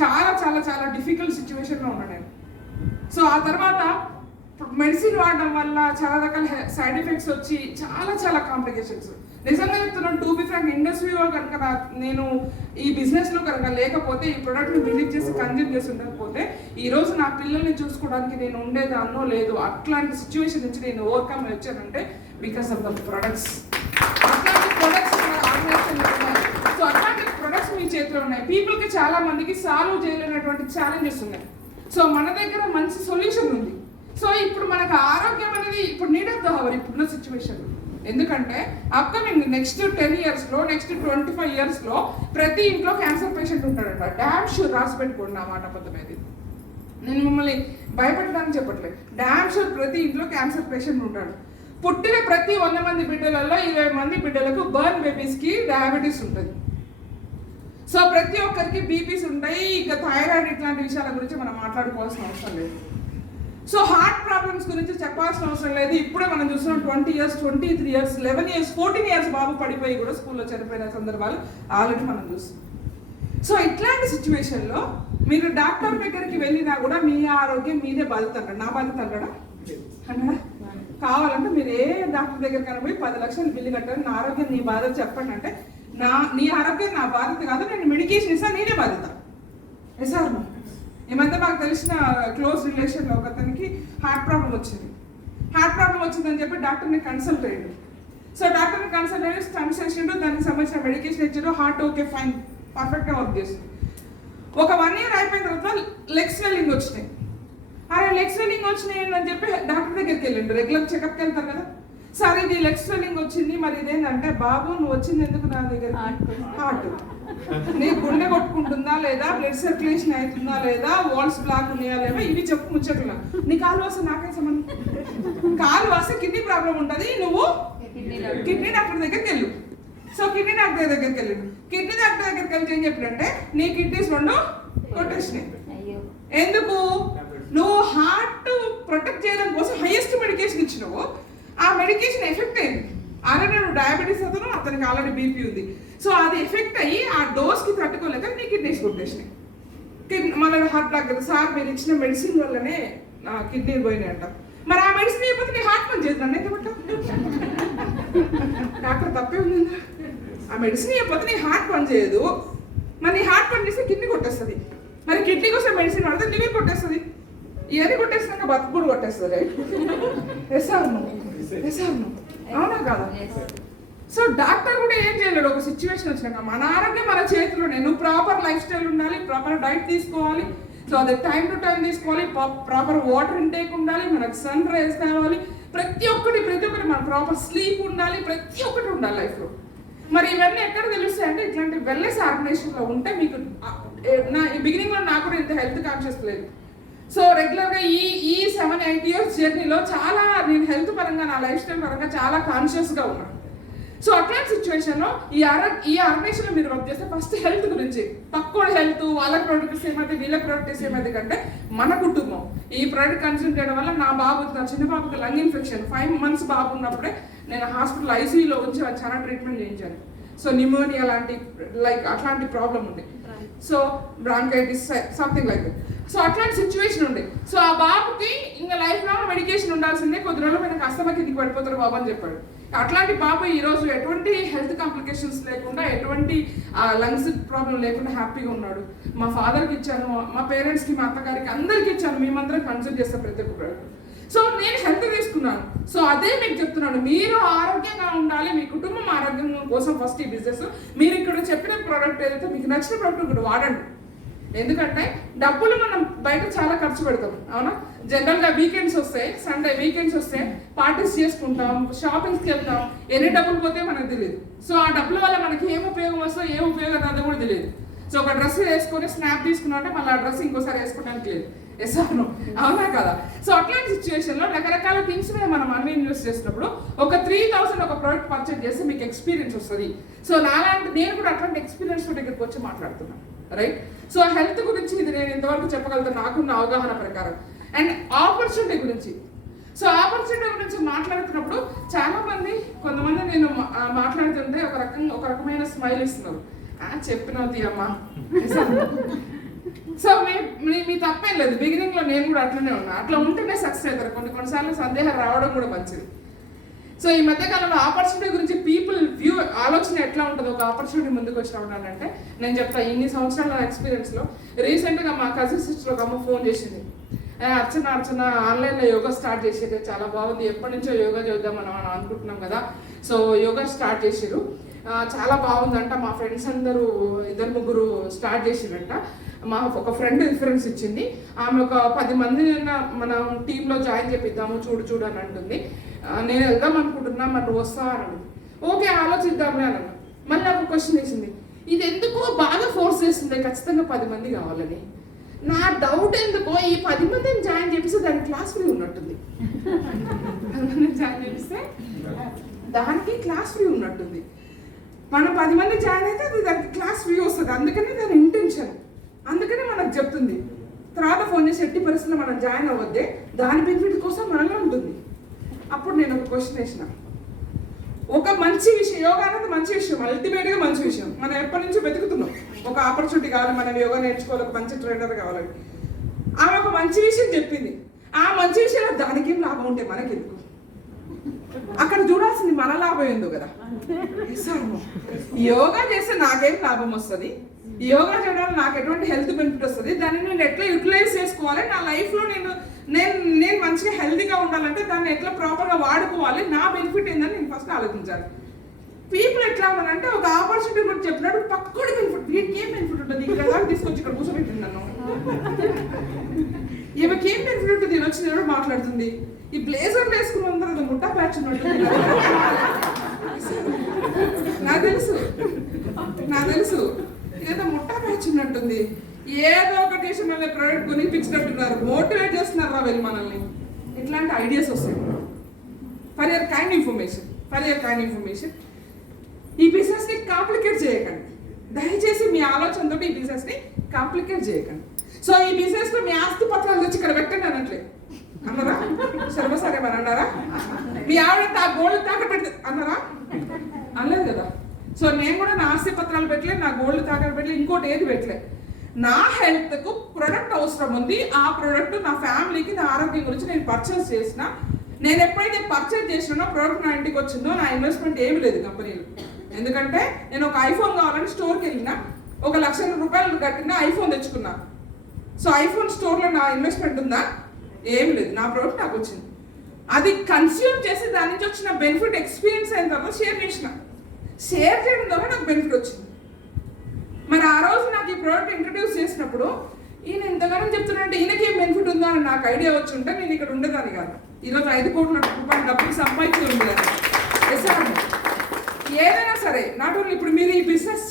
చాలా చాలా చాలా డిఫికల్ట్ సిచ్యువేషన్లో ఉన్నాను నేను. సో ఆ తర్వాత మెడిసిన్ వాడడం వల్ల చాలా రకాల సైడ్ ఎఫెక్ట్స్ వచ్చి చాలా చాలా కాంప్లికేషన్స్. నిజంగా చెప్తున్నాను, టు బి ఫ్రాంక్, ఇండస్ట్రీలో కనుక నేను ఈ బిజినెస్లో కనుక లేకపోతే, ఈ ప్రొడక్ట్ని విజిట్ చేసి కన్జ్యూమ్ చేసి ఉండకపోతే ఈరోజు నా పిల్లల్ని చూసుకోవడానికి నేను ఉండేదాన్నో లేదు. అట్లాంటి సిచ్యువేషన్ నుంచి నేను ఓవర్కమ్ వచ్చానంటే బికాస్ ఆఫ్ ద ప్రొడక్ట్స్. అట్లాంటి ప్రొడక్ట్స్ ఆర్గనైజేషన్లో ఉన్నాయి. సో అట్లాంటి ప్రొడక్ట్స్ మీ చేతిలో ఉన్నాయి. పీపుల్కి చాలా మందికి సాల్వ్ చేయలేనటువంటి ఛాలెంజెస్ ఉన్నాయి. సో మన దగ్గర మంచి సొల్యూషన్ ఉంది. సో ఇప్పుడు మనకు ఆరోగ్యం అనేది ఇప్పుడు నీడ్ ఆఫ్ ద అవర్ ఇప్పుడున్న సిచ్యువేషన్. ఎందుకంటే అప్కమింగ్ నెక్స్ట్ 10 yearsలో, నెక్స్ట్ 25 yearsలో ప్రతి ఇంట్లో క్యాన్సర్ పేషెంట్ ఉంటాడంట. డామ్ షూర్, రాసి పెట్టుకోండి నా మాట అబద్ధమైంది. నేను మిమ్మల్ని భయపెట్టడానికి చెప్పట్లేదు. డామ్ షూర్ ప్రతి ఇంట్లో క్యాన్సర్ పేషెంట్ ఉంటాడు. పుట్టిన ప్రతి 100 మంది బిడ్డలలో 20 మంది బిడ్డలకు బర్న్ బేబీస్కి డయాబెటీస్ ఉంటుంది. సో ప్రతి ఒక్కరికి బీపీస్ ఉంటాయి. ఇక థైరాయిడ్ ఇట్లాంటి విషయాల గురించి మనం మాట్లాడుకోవాల్సిన అవసరం లేదు. సో హార్ట్ ప్రాబ్లమ్స్ గురించి చెప్పాల్సిన అవసరం లేదు. ఇప్పుడే మనం చూస్తున్నాం 20 years, 23 years, 11 years, 14 years బాబు పడిపోయి కూడా స్కూల్లో చనిపోయిన సందర్భాలు ఆల్రెడీ మనం చూస్తాం. సో ఇట్లాంటి సిచ్యువేషన్లో మీరు డాక్టర్ దగ్గరికి వెళ్ళినా కూడా మీ ఆరోగ్యం మీదే బాధ్యత అంటాడు. నా బాధ్యత అంటాడా అన్నాడా? కావాలంటే మీరు ఏ డాక్టర్ దగ్గర పోయి 10 లక్షలు బిల్లు కట్టారు, నా ఆరోగ్యం నీ బాధ్యత చెప్పండి అంటే, నీ ఆరోగ్యం నా బాధ్యత కాదు, నేను మెడికేషన్ ఇస్తాను, నేనే బాధ్యత. సార్ ఈ మధ్య మాకు తెలిసిన క్లోజ్ రిలేషన్లో ఒక అతనికి హార్ట్ ప్రాబ్లం వచ్చిందని చెప్పి డాక్టర్ని కన్సల్ట్ అయ్యాడు. సో డాక్టర్ని కన్సల్ట్ అయ్యి స్టంట్స్ వేసిండు, దానికి సంబంధించిన మెడికేషన్ ఇచ్చారు. హార్ట్ ఓకే, ఫైన్, పర్ఫెక్ట్గా వర్క్ చేస్తుంది. ఒక 1 year అయిపోయిన తర్వాత లెగ్ స్వెల్లింగ్ వచ్చినాయి. అరే లెగ్ స్వెల్లింగ్ వచ్చినాయి అని చెప్పి డాక్టర్ దగ్గరికి వెళ్ళండి. రెగ్యులర్ చెకప్కి వెళ్తారు కదా. సరే ఇది లెగ్ స్వెల్లింగ్ వచ్చింది, మరి ఇదేంటంటే, బాబు నువ్వు వచ్చింది ఎందుకు నా దగ్గర? హార్ట్ నీ గుండె కొట్టుకుంటుందా లేదా, బ్లడ్ సర్క్యులేషన్ అవుతుందా లేదా, వాల్స్ బ్లాక్ ఉన్నాయా లేదా, ఇవి చెప్పు ముచ్చట్లా. నీ కాలు వస్తే నాకే సంబంధం. కాలు వస్తే కిడ్నీ ప్రాబ్లం ఉంటుంది, నువ్వు కిడ్నీ డాక్టర్ దగ్గరికి వెళ్ళు. సో కిడ్నీ డాక్టర్ దగ్గరికి వెళ్ళండి. కిడ్నీ డాక్టర్ దగ్గరికి వెళ్తే ఏం చెప్పాడంటే, నీ కిడ్నీస్ 2 కొట్టేసినాయి. ఎందుకు? నువ్వు హార్ట్ ప్రొటెక్ట్ చేయడం కోసం హైయెస్ట్ మెడికేషన్ ఇచ్చినావు. ఆ మెడికేషన్ ఎఫెక్ట్ అయింది. ఆల్రెడీ నువ్వు డయాబెటీస్ అవుతున్నావు, అతనికి ఆల్రెడీ బీపీ ఉంది. సో అది ఎఫెక్ట్ అయ్యి ఆ డోస్కి తట్టుకోలేక నీ కిడ్నీస్ కొట్టేసినాయి. మన హార్ట్ డాక్టర్ సార్ మీరు ఇచ్చిన మెడిసిన్ వల్లనే నా కిడ్నీలు పోయినాయి అంట. మరి ఆ మెడిసిన్ అయిపోతే నీ హార్ట్ పని చేయదు, నన్ను ఎంత డాక్టర్ తప్పే ఉంది. ఆ మెడిసిన్ అయిపోతే నీ హార్ట్ పని చేయదు. మరి నీ హార్ట్ పని చేస్తే కిడ్నీ కొట్టేస్తుంది. మరి కిడ్నీ కోసం మెడిసిన్ వాడితే నీవే కొట్టేస్తుంది. ఇవన్నీ కొట్టేసినాక బతుకు కూడా కొట్టేస్తుంది. రైట్? అవునా కాదా? సో డాక్టర్ కూడా ఏం చేయలేడు ఒక సిచ్యువేషన్ వచ్చినాక. మన ఆరోగ్యం మన చేతిలోనే. నువ్వు ప్రాపర్ లైఫ్ స్టైల్ ఉండాలి, ప్రాపర్ డైట్ తీసుకోవాలి. సో అది టైం టు టైం తీసుకోవాలి, ప్రాపర్ వాటర్ ఇంటేక్ ఉండాలి, మనకు సన్ రైజ్ కావాలి, ప్రతి ఒక్కటి మన ప్రాపర్ స్లీప్ ఉండాలి, ప్రతి ఒక్కటి ఉండాలి లైఫ్లో. మరి ఇవన్నీ ఎక్కడ తెలుస్తాయి అంటే ఇట్లాంటి వెల్నెస్ ఆర్గనైజేషన్లో ఉంటే మీకు. నా బిగినింగ్లో నాకు కూడా ఇంత హెల్త్ కాన్షియస్ లేదు. సో రెగ్యులర్గా ఈ 7-8 years జర్నీలో చాలా నేను హెల్త్ పరంగా, నా లైఫ్ స్టైల్ పరంగా చాలా కాన్షియస్గా ఉన్నాను. సో అట్లాంటి సిచ్యువేషన్లో ఈ ఆర్గనైజేషన్లో మీరు వర్క్ చేస్తే ఫస్ట్ హెల్త్ గురించి, పక్కన హెల్త్, వాళ్ళ ప్రోడక్ట్స్ ఏమైతే వీళ్ళ ప్రోడక్ట్స్ ఏమైతే కంటే మన కుటుంబం ఈ ప్రోడక్ట్ కన్స్యూమ్ చేయడం వల్ల నా చిన్న బాబుకి లంగ్ ఇన్ఫెక్షన్ 5 months బాబు ఉన్నప్పుడే నేను హాస్పిటల్ ఐసీయూలో ఉంచి చాలా ట్రీట్మెంట్ చేయించాను. సో న్యూమోనియా లాంటి అట్లాంటి ప్రాబ్లం ఉంది. So bronchitis something like that. So అట్లాంటి సిచ్యువేషన్ ఉంది. సో ఆ బాబుకి ఇంకా లైఫ్ లాంగ్ మెడికేషన్ ఉండాల్సిందే, కొద్ది రోజులు మనకి అస్తమా కిందికి పడిపోతారు బాబు అని చెప్పాడు. అట్లాంటి బాబు ఈరోజు ఎటువంటి హెల్త్ కాంప్లికేషన్స్ లేకుండా, ఎటువంటి లంగ్స్ ప్రాబ్లం లేకుండా హ్యాపీగా ఉన్నాడు. మా ఫాదర్కి ఇచ్చాను, మా పేరెంట్స్కి, మా అత్తగారికి అందరికీ ఇచ్చాను. మేమందరం కన్సల్ట్ చేస్తాం ప్రతి ఒక్క. సో నేను హెల్త్ తీసుకున్నాను. సో అదే మీకు చెప్తున్నాను, మీరు ఆరోగ్యంగా ఉండాలి, మీ కుటుంబం ఆరోగ్యం కోసం ఫస్ట్ ఈ బిజినెస్. మీరు ఇక్కడ చెప్పిన ప్రోడక్ట్ ఏదైతే మీకు నచ్చిన ప్రోడక్ట్ ఇక్కడ వాడండి. ఎందుకంటే డబ్బులు మనం బయట చాలా ఖర్చు పెడతాం, అవునా? జనరల్గా వీకెండ్స్ వస్తాయి, సండే వీకెండ్స్ వస్తే పార్టీస్ చేసుకుంటాం, షాపింగ్స్కి వెళ్తాం, ఎన్ని డబ్బులు పోతే మనకు తెలియదు. సో ఆ డబ్బుల వల్ల మనకి ఏం ఉపయోగం వస్తుందో ఏం ఉపయోగం రాదో కూడా తెలియదు. సో ఒక డ్రెస్ వేసుకొని స్నాప్ తీసుకున్నా అంటే మళ్ళీ ఆ డ్రెస్ ఇంకోసారి వేసుకోవడానికి లేదు. ఎస్ఆర్ను అవునా కదా? సో అట్లాంటి సిచ్యువేషన్లో రకరకాల థింగ్స్ మీద మనం అన్ని ఇన్వెస్ట్ చేసినప్పుడు ఒక 3,000 ఒక ప్రోడక్ట్ పర్చేజ్ చేస్తే మీకు ఎక్స్పీరియన్స్ వస్తుంది. సో నేను కూడా అట్లాంటి ఎక్స్పీరియన్స్ దగ్గరికి వచ్చి మాట్లాడుతున్నాను. రైట్? సో హెల్త్ గురించి ఇది నేను ఇంతవరకు చెప్పగలుగుతాను నాకున్న అవగాహన ప్రకారం. అండ్ ఆపర్చునిటీ గురించి, సో ఆపర్చునిటీ గురించి మాట్లాడుతున్నప్పుడు కొంతమంది నేను మాట్లాడుతుంటే ఒక రకమైన స్మైల్ ఇస్తున్నారు. చెప్పినవుతి అమ్మా మీ తప్పేం లేదు, బిగినింగ్లో నేను కూడా అట్లనే ఉన్నా. అట్లా ఉంటేనే సక్సెస్ అవుతారు. కొన్నిసార్లు సందేహాలు రావడం కూడా మంచిది. సో ఈ మధ్యకాలంలో ఆపర్చునిటీ గురించి పీపుల్ వ్యూ ఆలోచన ఎట్లా ఉంటుంది ఒక ఆపర్చునిటీ ముందుకు వచ్చినప్పుడు అంటే, నేను చెప్తా ఇన్ని సంవత్సరాల ఎక్స్పీరియన్స్లో రీసెంట్గా మా కజిన్ సిస్టర్ ఒక అమ్మ ఫోన్ చేసింది. అర్చన ఆన్లైన్లో యోగా స్టార్ట్ చేసేది చాలా బాగుంది, ఎప్పటి నుంచో యోగా చేద్దాం మనం అనుకుంటున్నాం కదా, సో యోగా స్టార్ట్ చేసారు, చాలా బాగుందంట. మా ఫ్రెండ్స్ అందరూ 2-3 స్టార్ట్ చేసిరంట. మా ఒక ఫ్రెండ్ రిఫరెన్స్ ఇచ్చింది, ఆమె ఒక 10 మంది మనం టీంలో జాయిన్ చేపిద్దాము చూడు అని అంటుంది. నేను వెళ్దాం అనుకుంటున్నా, మరి నువ్వు వస్తావా అని. ఓకే ఆలోచిద్దాంలే అన్నాను. మళ్ళీ నాకు క్వశ్చన్ వేసింది, ఇది ఎందుకో బాగా ఫోర్స్ చేస్తుంది ఖచ్చితంగా 10 మంది కావాలని. నా డౌట్ ఎందుకో ఈ 10 మందిని జాయిన్ చేపిస్తే దానికి క్లాస్ ఫ్రీ ఉన్నట్టుంది. 10 మందిని జాయిన్ చేపిస్తే దానికి క్లాస్ ఫ్రీ ఉన్నట్టుంది. మనం 10 మంది జాయిన్ అయితే అది దానికి క్లాస్ ఫ్రీ వస్తుంది. అందుకనే దాని ఇంటెన్షన్, అందుకనే మనకు చెప్తుంది. తర్వాత ఫోన్ చేసి ఎట్టి పరిస్థితుల్లో మనం జాయిన్ అవ్వద్దే, దాని బెనిఫిట్ కోసం మనలో ఉంటుంది. అప్పుడు నేను ఒక క్వశ్చన్ వేసిన, ఒక మంచి విషయం, యోగా అనేది మంచి విషయం, అల్టిమేట్గా మంచి విషయం. మనం ఎప్పటి నుంచో వెతుకుతున్నాం ఒక ఆపర్చునిటీ కావాలి, మనం యోగా నేర్చుకోవాలి, ఒక మంచి ట్రైనర్ కావాలని. ఆమె ఒక మంచి విషయం చెప్పింది. ఆ మంచి విషయంలో దానికి ఏం లాభం ఉంటే మనకి ఎందుకు? అక్కడ చూడాల్సింది మన లాభం ఏందో కదా. యోగా చేస్తే నాకేం లాభం వస్తుంది, యోగా చేయడం నాకు ఎటువంటి హెల్త్ బెనిఫిట్ వస్తుంది, దాన్ని నేను ఎట్లా యూటిలైజ్ చేసుకోవాలి, నా లైఫ్లో నేను మంచిగా హెల్తీగా ఉండాలంటే దాన్ని ఎట్లా ప్రాపర్గా వాడుకోవాలి, నా బెనిఫిట్ ఏందని నేను ఫస్ట్ ఆలోచించాలి. పీపుల్ ఎట్లా ఉన్నారంటే ఒక ఆపర్చునిటీ గురించి చెప్పినప్పుడు పక్కడి బెనిఫిట్, వీటికి ఏం బెనిఫిట్ ఉంటుంది, ఇక్కడ తీసుకొచ్చి ఇక్కడ కూర్చోబెట్టింది నన్ను, ఈమెకి ఏం బెనిఫిట్ ఉంటుంది, నేను వచ్చి నేను మాట్లాడుతుంది. ఈ బ్లేజర్ వేసుకున్న అందరూ ముట్టా ప్యాచ్ ఉన్నట్టు నాకు తెలుసు ఏదో ముట్టా ప్యాచ్ ఉన్నట్టుంది. ఏదో ఒకటి చేసి మళ్ళీ ప్రోడక్ట్ కొని పిచ్చినట్టున్నారు, మోటివేట్ చేస్తున్నారు రా వెళ్ళి మనల్ని. ఇట్లాంటి ఐడియాస్ వస్తాయి. ఫర్ యర్ కైండ్ ఇన్ఫర్మేషన్ ఈ బిజినెస్ని కాంప్లికేట్ చేయకండి, దయచేసి మీ ఆలోచనతో ఈ బిజినెస్ని కాంప్లికేట్ చేయకండి. సో ఈ బిజినెస్లో మీ ఆస్తి పత్రాలు తెచ్చి ఇక్కడ పెట్టండి అనట్లే అన్నారా, సర్వసరేమని అన్నారా, మీ ఆవిడ గోల్డ్ తాకట్టు పెడితే అన్నారా, అనలేదు కదా. సో నేను కూడా నా ఆస్తి పత్రాలు పెట్టలేదు, నా గోల్డ్ తాకట్టు పెట్టలేదు, ఇంకోటి ఏది పెట్టలేదు. నా హెల్త్కు ప్రొడక్ట్ అవసరం ఉంది, ఆ ప్రొడక్ట్ నా ఫ్యామిలీకి, నా ఆరోగ్యం గురించి నేను పర్చేస్ చేసిన. నేను ఎప్పుడైతే పర్చేస్ చేసినానో ప్రోడక్ట్ నా ఇంటికి వచ్చిందో నా ఇన్వెస్ట్మెంట్ ఏమి లేదు కంపెనీలో. ఎందుకంటే నేను ఒక ఐఫోన్ కావాలని స్టోర్కి వెళ్ళినా, 1,00,000 రూపాయలు కట్టిన ఐఫోన్ తెచ్చుకున్నా. సో ఐఫోన్ స్టోర్లో నా ఇన్వెస్ట్మెంట్ ఉందా? ఏమి లేదు, నా ప్రోడక్ట్ నాకు వచ్చింది. అది కన్స్యూమ్ చేసి దాని నుంచి వచ్చిన బెనిఫిట్ ఎక్స్పీరియన్స్ అయిన తర్వాత షేర్ చేయడం ద్వారా నాకు బెనిఫిట్ వచ్చింది. మరి ఆ రోజు నాకు ఈ ప్రోడక్ట్ ఇంట్రడ్యూస్ చేసినప్పుడు ఈయన ఇంతగానో చెప్తున్నాడంటే ఈయనకి ఏం బెనిఫిట్ ఉందో అని నాకు ఐడియా వచ్చి ఉంటే నేను ఇక్కడ ఉండేదాన్ని కాదు. ఈరోజు 5 కోట్ల రూపాయలు డబ్బులు సంపాదించి ఉండేదాన్ని. ఏదైనా సరే నాట్ ఓన్లీ ఇప్పుడు మీరు ఈ బిజినెస్